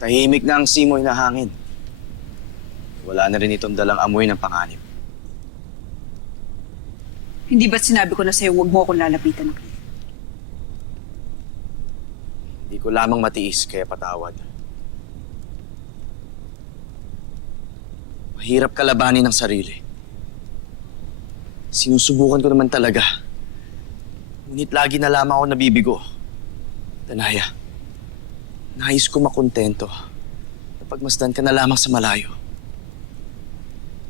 Tahimik na ang simoy na hangin. Wala na rin itong dalang amoy ng panganib. Hindi ba't sinabi ko na sa'yo huwag mo akong lalapitan? Hindi ko lamang matiis kaya patawad. Mahirap kalabanin ang sarili. Sinusubukan ko naman talaga. Ngunit lagi na lamang ako nabibigo. Danaya, nais ko makontento na pagmasdan ka na lamang sa malayo.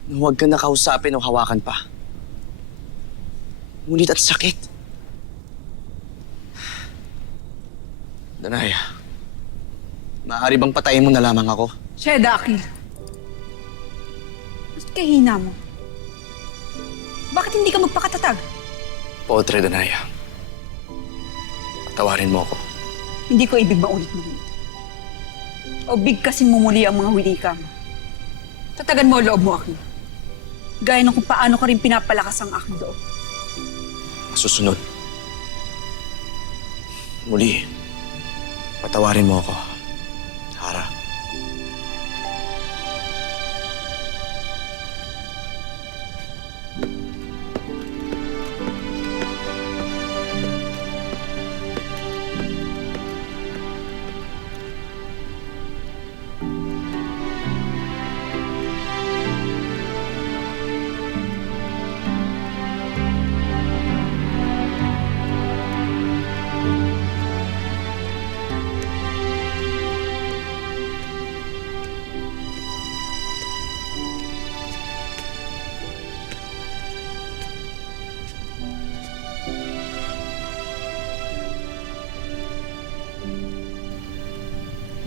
Na huwag ka nakausapin o hawakan pa. Ngunit at sakit. Danaya, maaari bang patayin mo na lamang ako? Sheda, Akil. Ba't kahina mo? Bakit hindi ka magpakatatag? Potre, Danaya. Patawarin mo ako. Hindi ko ibig maulit mo dito. O bigkasin mo muli ang mga wilika mo. Tatagan mo ang loob mo, Akil. Gaya ng kung paano ko rin pinapalakas ang aking loob. Masusunod. Muli, patawarin mo ako, Hara.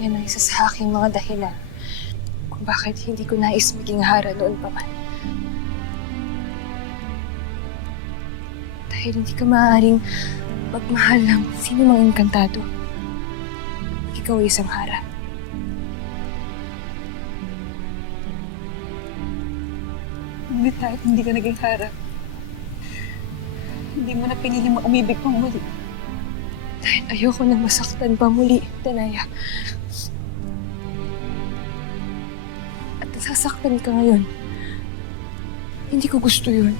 Yan ang isa sa aking mga dahilan kung bakit hindi ko nais maging Hara noon pa man. Dahil hindi ka maaaring magmahal ng sino mang engkantado. Ikaw ay isang Hara. Ngunit kahit hindi ka naging Hara, hindi mo na pinili mo umibig pang muli. Dahil ayoko nang masaktan pa muli, Danaya. At nasasaktan ka ngayon. Hindi ko gusto yun.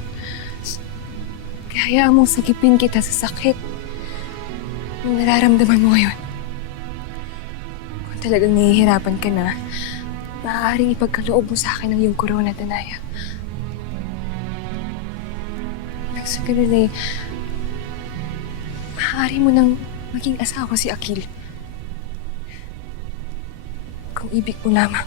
Kaya hayaan mong sagipin kita sa sakit ng nararamdaman mo ngayon. Kung talagang nahihirapan ka na, maaaring ipagkaloob mo sa akin ang iyong korona, Danaya. Nang sa ganun ay, maaari mo nang maging asawa si Akil. Kung ibig mo lamang.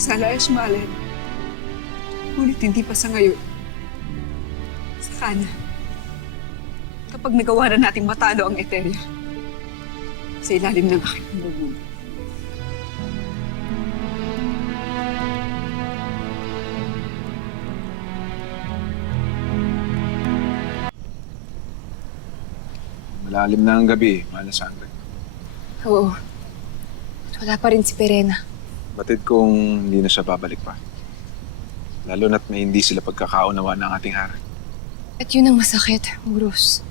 Sana ay sumalin. Ngunit hindi pa sa ngayon. Saka na. Kapag nagawa na nating matalo ang Eteria, sa ilalim ng aking mundo. Malalim na ang gabi, Mana Sangre. Oo. Wala pa rin si Perena. Batid kong hindi na siya babalik pa. Lalo na't may hindi sila pagkakaunawa ng ating Hara. At yun ang masakit, Muros.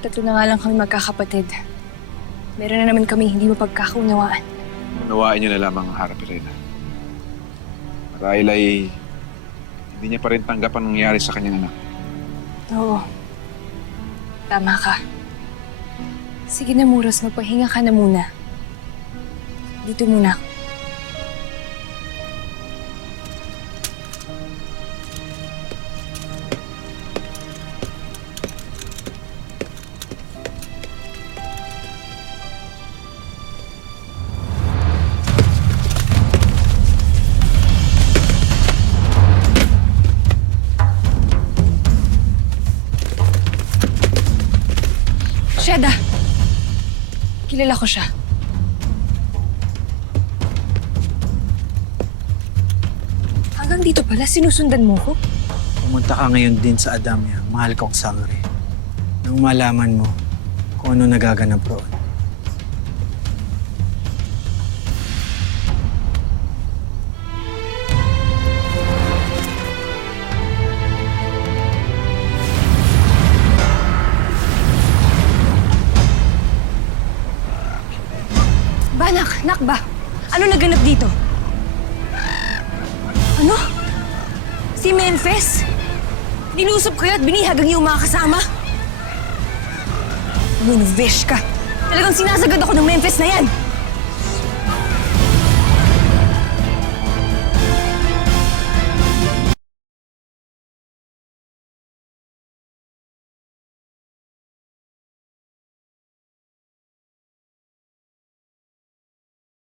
Tatlo na nga lang kami magkakapatid. Meron na naman kami hindi mapagkakaunawaan. Unawain niyo na lamang ang Hara Perena. Marahil ay hindi niya pa rin tanggap ang nangyari sa kanyang anak. Oo. Tama ka. Sige na, Muros. Magpahinga ka na muna. Dito muna ako. Sheda! Kilala ko siya. Hanggang dito pala, sinusundan mo ko? Pumunta ka ngayon din sa Adamya, mahal kong Sangre. Nang malaman mo kung ano nagaganap roon. Nakba, ano naganap dito? Ano? Si Memphis? Nilusob kayo at binihag ang iyong mga kasama? Moonvish ka! Talagang sinasagad ako ng Memphis na yan!